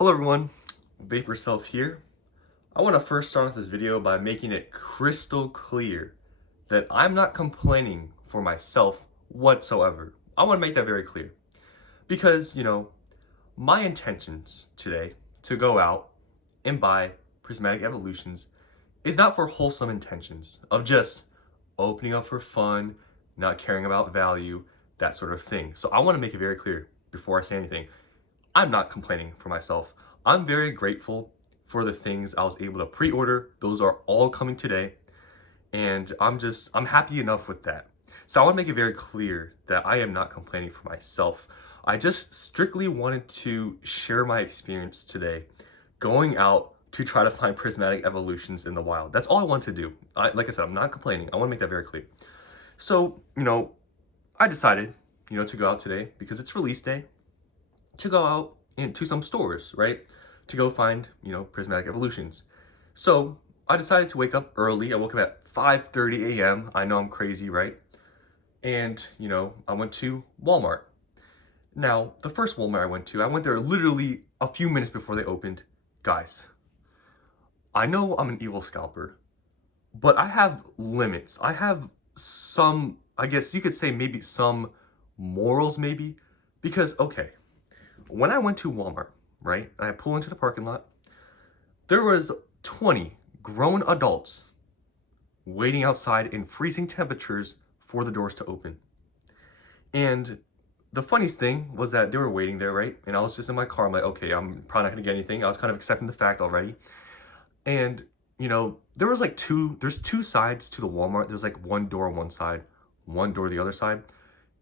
Hello everyone, Vapor Self here. I want to first start off this video by making it crystal clear that I'm not complaining for myself whatsoever. I want to make that very clear because, my intentions today to go out and buy Prismatic Evolutions is not for wholesome intentions of just opening up for fun, not caring about value, that sort of thing. So I want to make it very clear before I say anything. I'm not complaining for myself. I'm very grateful for the things I was able to pre-order. Those are all coming today. And I'm happy enough with that. So I want to make it very clear that I am not complaining for myself. I just strictly wanted to share my experience today going out to try to find prismatic evolutions in the wild. That's all I want to do. Like I said, I'm not complaining. I want to make that very clear. So, I decided, to go out today because it's release day to go out into some stores, right? To go find, prismatic evolutions. So I decided to wake up early. I woke up at 5:30 a.m. I know I'm crazy, right? And, I went to Walmart. Now, the first Walmart I went there literally a few minutes before they opened. Guys, I know I'm an evil scalper, but I have limits. I have some, I guess you could say maybe some morals maybe, because, okay, when I went to Walmart, right, and I pull into the parking lot, there was 20 grown adults waiting outside in freezing temperatures for the doors to open. And the funniest thing was that they were waiting there, right? And I was just in my car. I'm like, okay, I'm probably not gonna get anything. I was kind of accepting the fact already. And, there was there's two sides to the Walmart. There's like one door on one side, one door the other side.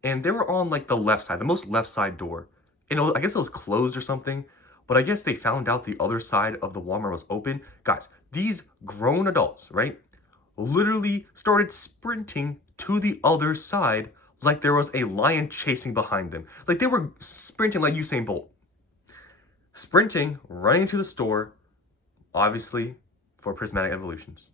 And they were on like the left side, the most left side door. And I guess it was closed or something, but I guess they found out the other side of the Walmart was open. Guys, these grown adults, right, literally started sprinting to the other side like there was a lion chasing behind them. Like they were sprinting like Usain Bolt. Sprinting, running to the store, obviously for prismatic evolutions.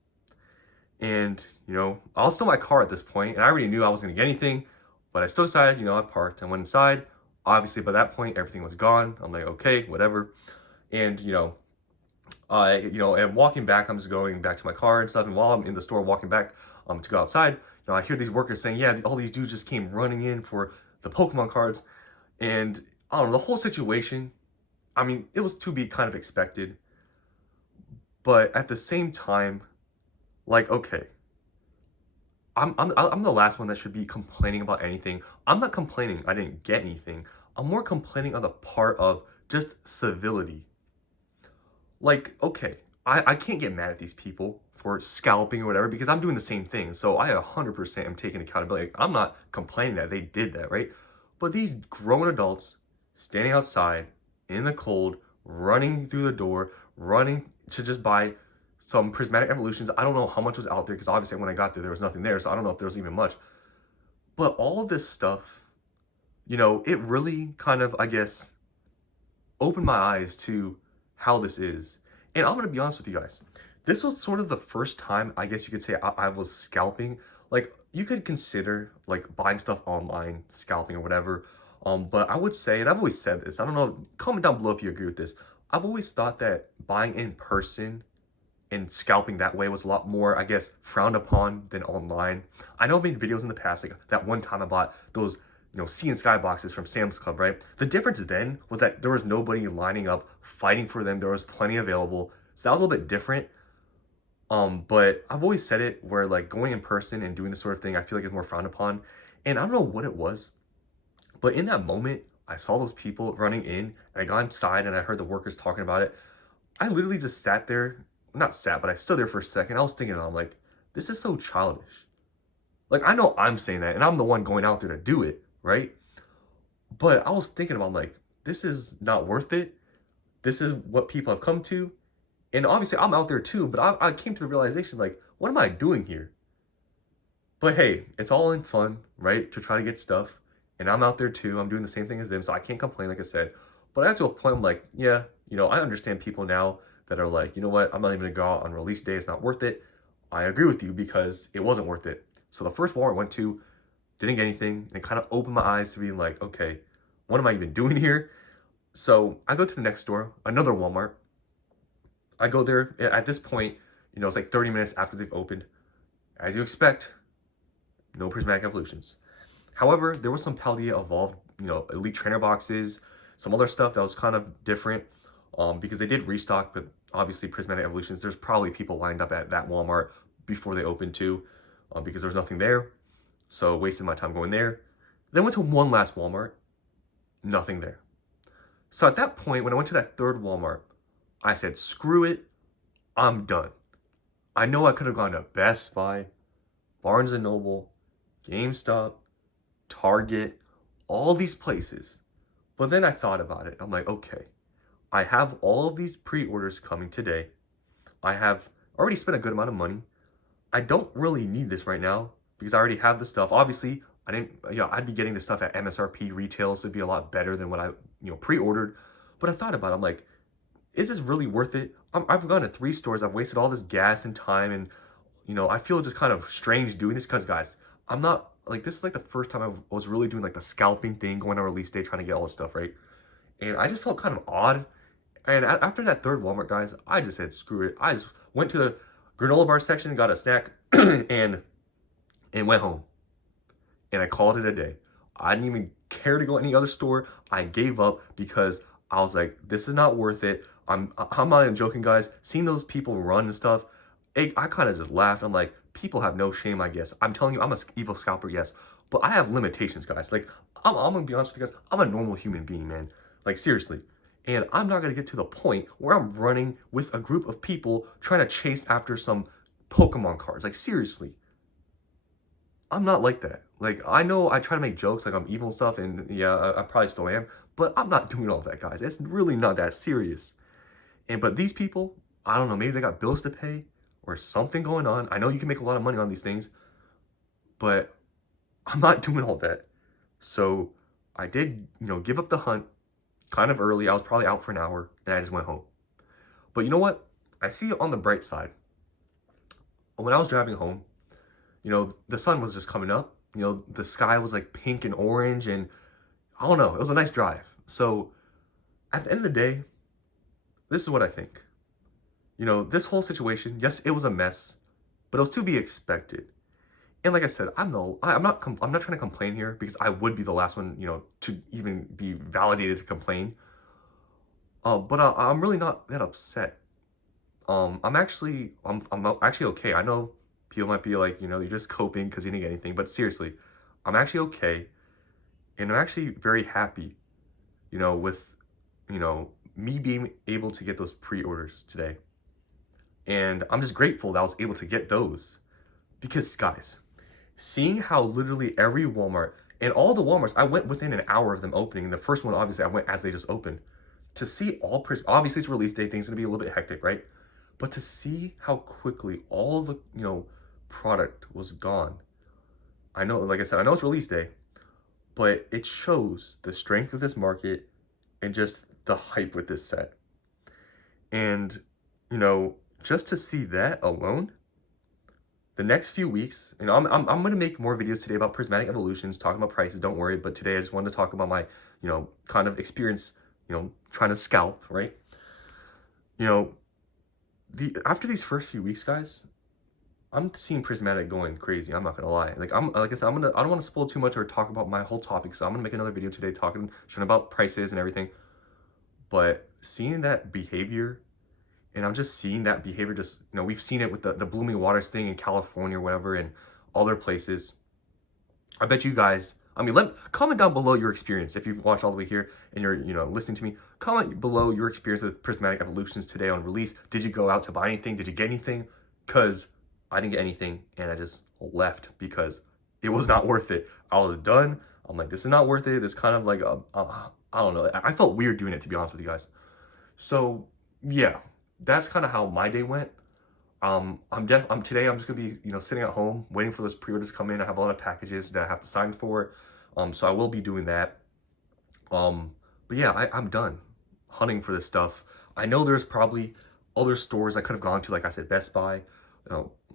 And, I was still in my car at this point, and I already knew I wasn't gonna get anything, but I still decided, I parked and went inside. Obviously, by that point, everything was gone. I'm like, okay, whatever. And, and walking back, I'm just going back to my car and stuff. And while I'm in the store walking back to go outside, I hear these workers saying, yeah, all these dudes just came running in for the Pokemon cards. And I don't know, the whole situation, I mean, it was to be kind of expected. But at the same time, like, okay, I'm the last one that should be complaining about anything. I'm not complaining I didn't get anything. I'm more complaining on the part of just civility. Like, okay, I can't get mad at these people for scalping or whatever because I'm doing the same thing. So I 100% am taking accountability. Like, I'm not complaining that they did that, right? But these grown adults standing outside in the cold, running through the door, running to just buy some prismatic evolutions. I don't know how much was out there because obviously when I got there was nothing there, so I don't know if there was even much. But all of this stuff, it really kind of, I guess, opened my eyes to how this is. And I'm gonna be honest with you guys. This was sort of the first time, I guess you could say, I was scalping. Like, you could consider like buying stuff online, scalping or whatever. But I would say, and I've always said this, I don't know, comment down below if you agree with this. I've always thought that buying in person and scalping that way was a lot more, I guess, frowned upon than online. I know I've made videos in the past, like that one time I bought those, Sea and Sky boxes from Sam's Club, right? The difference then was that there was nobody lining up, fighting for them. There was plenty available. So that was a little bit different. But I've always said it where like going in person and doing this sort of thing, I feel like it's more frowned upon. And I don't know what it was, but in that moment, I saw those people running in and I got inside and I heard the workers talking about it. I literally just sat there, not sat, but I stood there for a second. I was thinking, I'm like, this is so childish. Like, I know I'm saying that and I'm the one going out there to do it, right? But I was thinking about, like, this is not worth it. This is what people have come to. And obviously I'm out there too, but I came to the realization, like, what am I doing here? But hey, it's all in fun, right? To try to get stuff. And I'm out there too. I'm doing the same thing as them, so I can't complain, like I said. But I got to a point, I'm like, yeah, I understand people now that are like, you know what, I'm not even gonna go out on release day, it's not worth it. I agree with you because it wasn't worth it. So the first Walmart I went to, didn't get anything, and it kind of opened my eyes to being like, okay, what am I even doing here? So I go to the next store, another Walmart. I go there at this point, it's like 30 minutes after they've opened. As you expect, no Prismatic Evolutions. However, there was some Paldea Evolved, Elite Trainer boxes, some other stuff that was kind of different, because they did restock, but obviously Prismatic Evolutions, there's probably people lined up at that Walmart before they opened too, because there was nothing there. So wasted my time going there. Then went to one last Walmart, nothing there. So at that point, when I went to that third Walmart, I said, screw it, I'm done. I know I could have gone to Best Buy, Barnes & Noble, GameStop, Target, all these places. But then I thought about it. I'm like, okay, I have all of these pre-orders coming today. I have already spent a good amount of money. I don't really need this right now because I already have the stuff. Obviously, I'd be getting the stuff at MSRP retail, so it'd be a lot better than what I, pre-ordered. But I thought about it. I'm like, is this really worth it? I've gone to 3 stores. I've wasted all this gas and time, and I feel just kind of strange doing this because, guys, I'm not like, this is like the first time I was really doing like the scalping thing, going on release day, trying to get all this stuff right, and I just felt kind of odd. And after that third Walmart, guys, I just said screw it. I just went to the granola bar section, got a snack, and went home. And I called it a day. I didn't even care to go any other store. I gave up because I was like, this is not worth it. I'm not even joking, guys. Seeing those people run and stuff, I kind of just laughed. I'm like, people have no shame, I guess. I'm telling you, I'm an evil scalper, yes. But I have limitations, guys. Like, I'm going to be honest with you guys. I'm a normal human being, man. Like, seriously. And I'm not going to get to the point where I'm running with a group of people trying to chase after some Pokemon cards. Like, seriously. I'm not like that. Like, I know I try to make jokes like I'm evil and stuff, and yeah, I probably still am, but I'm not doing all that, guys. It's really not that serious. But these people, I don't know, maybe they got bills to pay or something going on. I know you can make a lot of money on these things, but I'm not doing all that. So I did, give up the hunt kind of early. I was probably out for an hour, and I just went home. But you know what? I see it on the bright side. When I was driving home, the sun was just coming up. The sky was like pink and orange, and I don't know, it was a nice drive. So at the end of the day, this is what I think. This whole situation, yes, it was a mess, but it was to be expected. And like I said, I'm not trying to complain here because I would be the last one, to even be validated to complain. But I'm really not that upset. I'm actually okay. I know people might be like, you're just coping because you didn't get anything, but seriously, I'm actually okay, and I'm actually very happy, with, me being able to get those pre-orders today. And I'm just grateful that I was able to get those because, guys, seeing how literally every Walmart and all the Walmarts, I went within an hour of them opening. The first one, obviously, I went as they just opened. To see obviously it's release day, things gonna be a little bit hectic, right? But to see how quickly all the, product was gone. I know, like I said, I know it's release day, but it shows the strength of this market and just the hype with this set. And, just to see that alone, the next few weeks, I'm going to make more videos today about Prismatic Evolutions, talking about prices, don't worry, but today I just wanted to talk about my, kind of experience, trying to scalp, right? After these first few weeks, guys, I'm seeing Prismatic going crazy. I'm not gonna lie. Like I said, I don't want to spoil too much or talk about my whole topic, so I'm gonna make another video today showing about prices and everything. But seeing that behavior, and I'm just seeing that behavior, just we've seen it with the blooming waters thing in California or whatever, and other places. I bet you guys. I mean, comment down below your experience if you've watched all the way here and you're listening to me. Comment below your experience with Prismatic Evolutions today on release. Did you go out to buy anything? Did you get anything? Cause I didn't get anything, and I just left because it was not worth it. I was done. I'm like, this is not worth it. It's kind of like I don't know. I felt weird doing it, to be honest with you guys. So yeah, that's kind of how my day went. Today I'm just gonna be sitting at home waiting for those pre-orders to come in. I have a lot of packages that I have to sign for, so I will be doing that. But yeah, I'm done hunting for this stuff. I know there's probably other stores I could have gone to, like I said, Best Buy,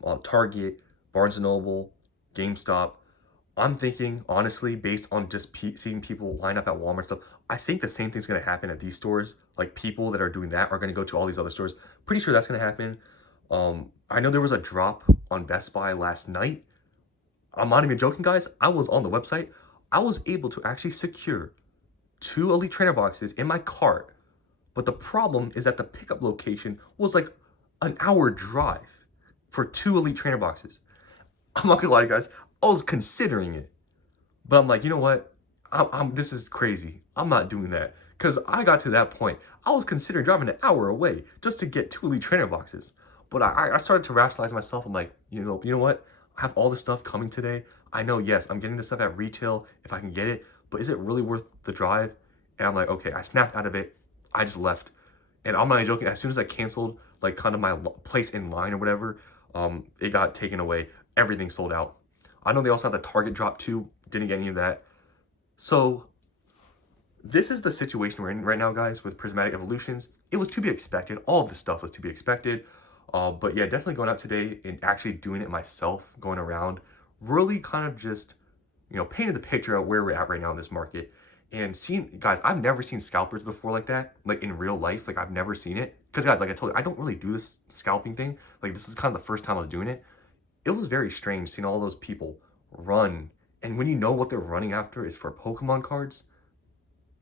on Target, Barnes & Noble, GameStop. I'm thinking, honestly, based on just seeing people line up at Walmart and stuff, I think the same thing's gonna happen at these stores. Like, people that are doing that are gonna go to all these other stores. Pretty sure that's gonna happen. I know there was a drop on Best Buy last night. I'm not even joking, guys. I was on the website. I was able to actually secure 2 Elite Trainer boxes in my cart. But the problem is that the pickup location was like an hour drive for 2 Elite Trainer boxes. I'm not gonna lie, guys. I was considering it. But I'm like, you know what? This is crazy. I'm not doing that. Because I got to that point. I was considering driving an hour away just to get 2 Elite Trainer boxes. But I started to rationalize myself. I'm like, you know what? I have all this stuff coming today. I know, yes, I'm getting this stuff at retail if I can get it. But is it really worth the drive? And I'm like, okay, I snapped out of it. I just left. And I'm not even joking. As soon as I canceled, like, kind of my place in line or whatever, it got taken away. Everything sold out. I know they also had the Target drop too. Didn't get any of that. So this is the situation we're in right now, guys, with Prismatic Evolutions. It was to be expected. All of this stuff was to be expected. But yeah, definitely going out today and actually doing it myself, going around, really kind of just, painted the picture of where we're at right now in this market. And seeing, guys, I've never seen scalpers before like that, like in real life. Like, I've never seen it. Because, guys, like I told you, I don't really do this scalping thing. Like, this is kind of the first time I was doing it. It was very strange seeing all those people run. And when you know what they're running after is for Pokemon cards,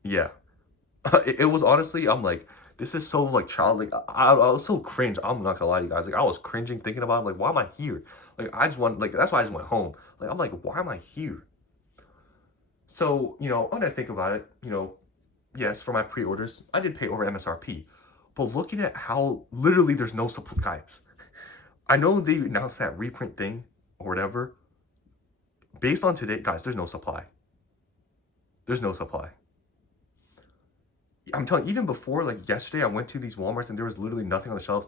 yeah. It was honestly, I'm like, this is so like childlike. I was so cringe. I'm not gonna lie to you guys. Like, I was cringing thinking about it. Like, why am I here? Like, I just want, like, that's why I just went home. Like, I'm like, why am I here? So, when I think about it, yes, for my pre-orders, I did pay over MSRP. But looking at how literally there's no supply, guys. I know they announced that reprint thing or whatever. Based on today, guys, there's no supply. There's no supply. I'm telling you, even before, like yesterday, I went to these Walmarts and there was literally nothing on the shelves.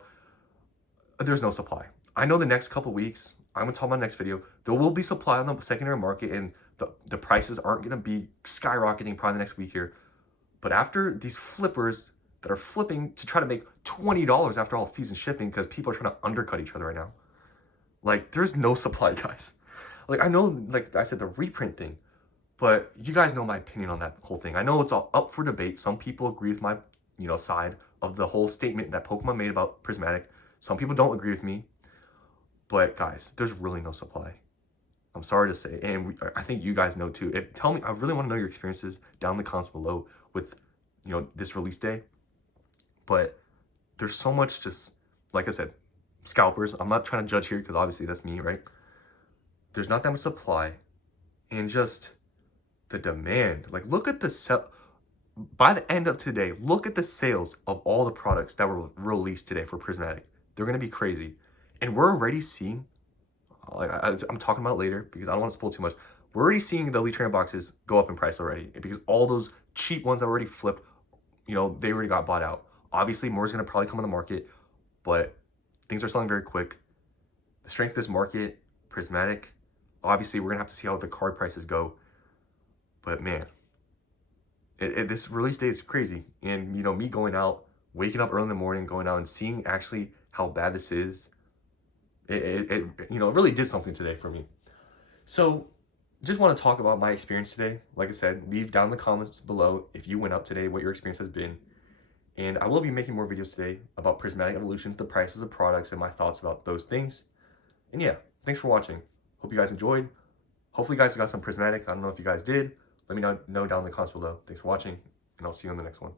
There's no supply. I know the next couple weeks, I'm gonna talk about my next video, there will be supply on the secondary market and the prices aren't gonna be skyrocketing probably the next week here. But after these flippers that are flipping to try to make $20 after all fees and shipping because people are trying to undercut each other right now. Like, there's no supply, guys. Like, I know, like I said, the reprint thing, but you guys know my opinion on that whole thing. I know it's all up for debate. Some people agree with my, side of the whole statement that Pokemon made about Prismatic. Some people don't agree with me. But, guys, there's really no supply. I'm sorry to say. And I think you guys know, too. Tell me, I really want to know your experiences down in the comments below with, this release day. But there's so much just, like I said, scalpers. I'm not trying to judge here because obviously that's me, right? There's not that much supply. And just the demand. Like, look at the by the end of today, look at the sales of all the products that were released today for Prismatic. They're going to be crazy. And we're already seeing, like I'm talking about it later because I don't want to spoil too much. We're already seeing the Elite Trainer boxes go up in price already because all those cheap ones that already flipped, they already got bought out. Obviously, more is going to probably come on the market, but things are selling very quick. The strength of this market, Prismatic, obviously, we're going to have to see how the card prices go. But man, this release day is crazy. And, me going out, waking up early in the morning, going out and seeing actually how bad this is, it really did something today for me. So just want to talk about my experience today. Like I said, leave down in the comments below if you went out today, what your experience has been. And I will be making more videos today about Prismatic Evolutions, the prices of products, and my thoughts about those things. And yeah, thanks for watching. Hope you guys enjoyed. Hopefully you guys got some Prismatic. I don't know if you guys did. Let me know down in the comments below. Thanks for watching, and I'll see you on the next one.